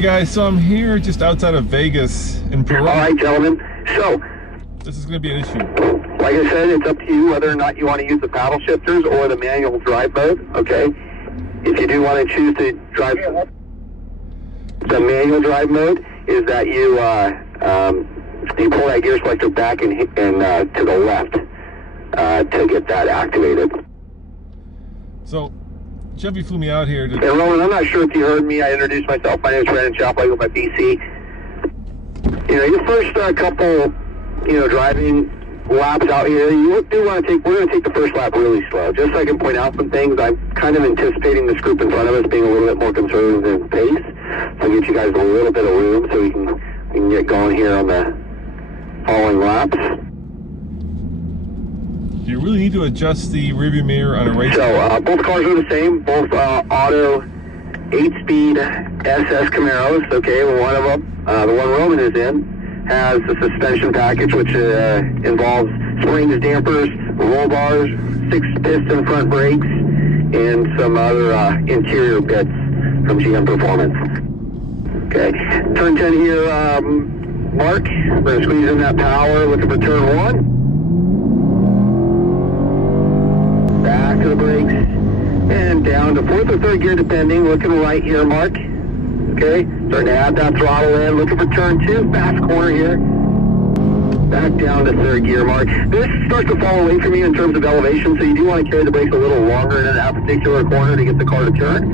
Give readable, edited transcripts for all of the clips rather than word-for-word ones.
Hey guys, so I'm here just outside of Vegas in Peru. All right, gentlemen. So, this is going to be an issue. Like I said, it's up to you whether or not you want to use the paddle shifters or the manual drive mode, okay? If you do want to choose to drive the manual drive mode, is that you pull that gear selector back and to the left to get that activated. So, Chevy flew me out here to... Hey, Roland, I'm not sure if you heard me. I introduced myself. My name is Brandon Chapel. I go by BC. You know, your first couple, driving laps out here, you do want to we're going to take the first lap really slow. Just so I can point out some things, I'm kind of anticipating this group in front of us being a little bit more conservative in pace. So I'll get you guys a little bit of room so we can get going here on the following laps. You really need to adjust the rearview mirror on a race. So both cars are the same, both auto 8-speed SS Camaros. Okay, well, one of them, the one Roman is in, has a suspension package which involves springs, dampers, roll bars, 6-piston front brakes, and some other interior bits from GM Performance. Okay, turn 10 here, Mark. We're going to squeeze in that power, looking for turn 1. Back to the brakes, and down to 4th or 3rd gear depending, looking right here, Mark. Okay, starting to add that throttle in, looking for turn 2, fast corner here. Back down to 3rd gear, Mark. This starts to fall away from you in terms of elevation, so you do want to carry the brakes a little longer in that particular corner to get the car to turn.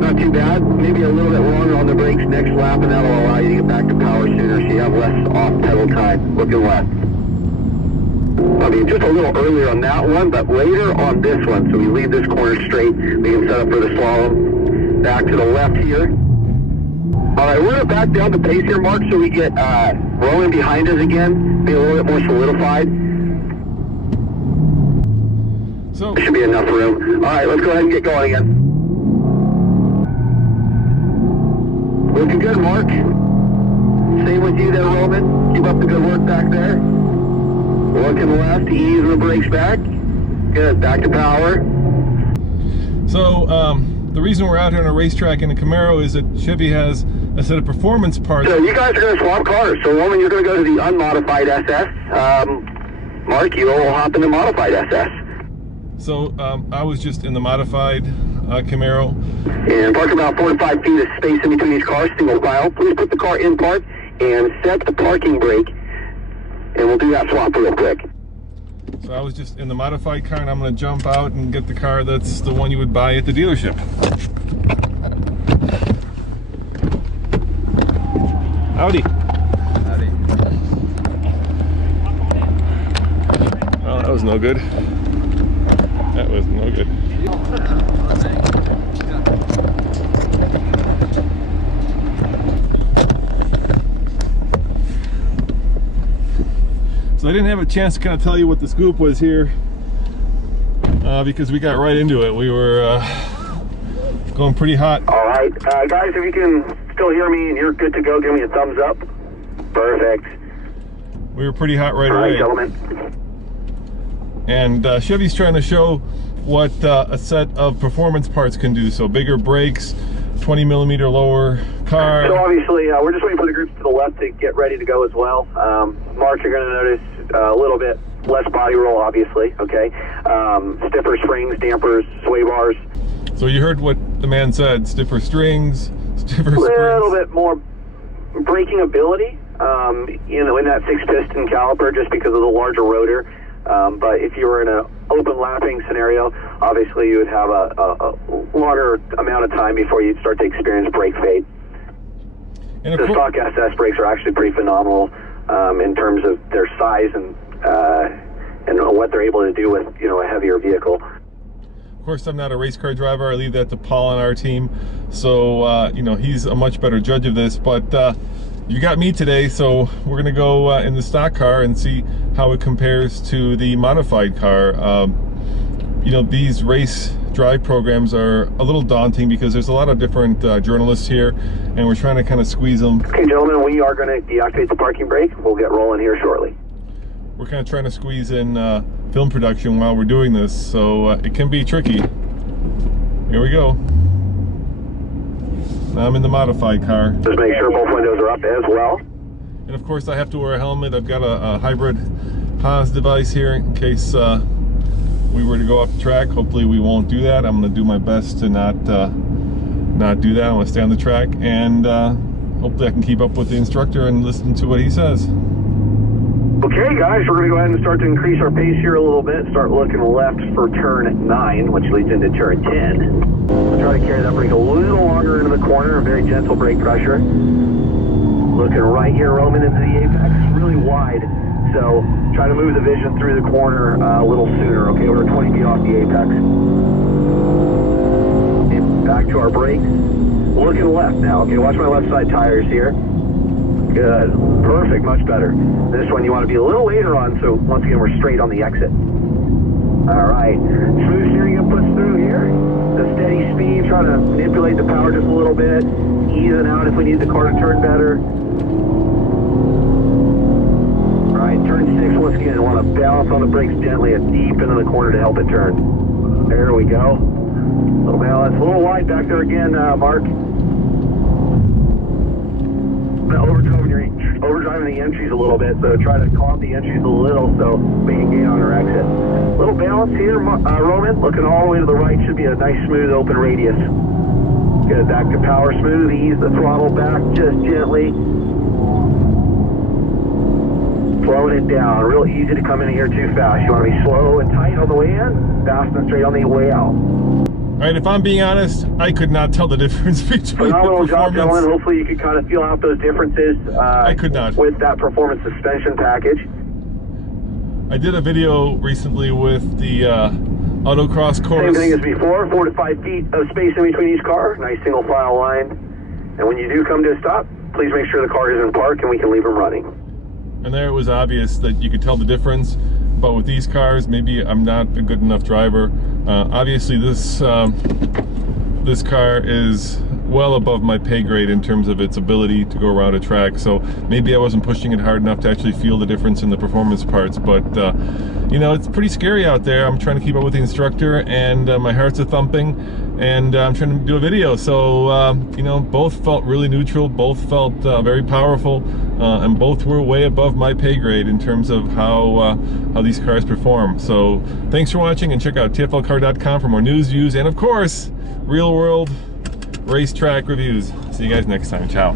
Not too bad, maybe a little bit longer on the brakes next lap, and that'll allow you to get back to power sooner, so you have less off-pedal time. Looking left. I mean, just a little earlier on that one, but later on this one. So we leave this corner straight. We can set up for the slalom. Back to the left here. All right, we're going to back down the pace here, Mark, so we get rolling behind us again, be a little bit more solidified. So there should be enough room. All right, let's go ahead and get going again. Looking good, Mark. Same with you there, Roman. Keep up the good work back there. Looking left, easing the brakes back. Good, back to power. So, the reason we're out here on a racetrack in a Camaro is that Chevy has a set of performance parts. So you guys are going to swap cars. So Roman, you're going to go to the unmodified SS. Mark, you will hop in the modified SS. So, I was just in the modified Camaro. And park about 4 to 5 feet of space in between each car, single file. Please put the car in park and set the parking brake. And we'll do that swap real quick. So I was just in the modified car, and I'm going to jump out and get the car that's the one you would buy at the dealership. Howdy. Howdy. Well, that was no good. That was no good. So I didn't have a chance to kind of tell you what the scoop was here because we got right into it. We were going pretty hot. All right, guys, if you can still hear me and you're good to go, give me a thumbs up. Perfect. We were pretty hot right away. All right, gentlemen. And Chevy's trying to show what a set of performance parts can do. So bigger brakes, 20mm lower car. So obviously, we're just waiting for the groups to the left to get ready to go as well. Mark, you're going to notice a little bit less body roll, obviously, okay? Stiffer springs, dampers, sway bars. So you heard what the man said, stiffer strings, stiffer springs. A little bit more braking ability, in that 6-piston caliper just because of the larger rotor. But if you were in an open lapping scenario, obviously you would have a longer amount of time before you'd start to experience brake fade. And the stock SS brakes are actually pretty phenomenal in terms of their size and what they're able to do with a heavier vehicle. Of course, I'm not a race car driver. I leave that to Paul on our team. So he's a much better judge of this. But you got me today, so we're gonna go in the stock car and see how it compares to the modified car. These race drive programs are a little daunting because there's a lot of different journalists here, and we're trying to kind of squeeze them. Okay, gentlemen, we are going to deactivate the parking brake. We'll get rolling here shortly. We're kind of trying to squeeze in film production while we're doing this, so it can be tricky. Here we go. I'm in the modified car. Just make sure both windows are up as well. And of course I have to wear a helmet. I've got a hybrid Haas device here in case we were to go off the track. Hopefully we won't do that. I'm going to do my best to not do that. I want to stay on the track, and hopefully I can keep up with the instructor and listen to what he says. Okay guys, we're going to go ahead and start to increase our pace here a little bit. Start looking left for turn 9, which leads into turn 10. We'll try to carry that brake a little longer into the corner, very gentle brake pressure. Looking right here, Roman, into the apex, really wide. So try to move the vision through the corner a little sooner, okay? We're 20 feet off the apex. And back to our brakes. Looking left now, okay? Watch my left side tires here. Good, perfect, much better. This one you want to be a little later on, so once again we're straight on the exit. All right, smooth steering inputs through here. The steady speed, try to manipulate the power just a little bit. Easing out if we need the car to turn better. All right, turn 6 once again. Want to balance on the brakes gently and deep into the corner to help it turn. There we go. A little balance, a little wide back there again, Mark. Overdriving the entries a little bit, so try to calm the entries a little so we can gain on our exit. Little balance here, Roman, looking all the way to the right, should be a nice smooth open radius. Good, back to power smooth, ease the throttle back just gently. Slowing it down, real easy to come in here too fast. You want to be slow and tight on the way in, fast and straight on the way out. All right, if I'm being honest, I could not tell the difference between phenomenal the job, performance. Dylan. Hopefully you could kind of feel out those differences. I could not. With that performance suspension package. I did a video recently with the autocross course. Same thing as before, 4 to 5 feet of space in between each car. Nice single file line. And when you do come to a stop, please make sure the car is in park and we can leave them running. And there it was obvious that you could tell the difference. But with these cars, maybe I'm not a good enough driver. Obviously, this car is well above my pay grade in terms of its ability to go around a track. So maybe I wasn't pushing it hard enough to actually feel the difference in the performance parts. But you know, it's pretty scary out there. I'm trying to keep up with the instructor, and my heart's a thumping, and I'm trying to do a video. So you know, both felt really neutral, both felt very powerful, and both were way above my pay grade in terms of how these cars perform. So thanks for watching, and check out tflcar.com for more news, views, and of course, real world racetrack reviews. See you guys next time. Ciao.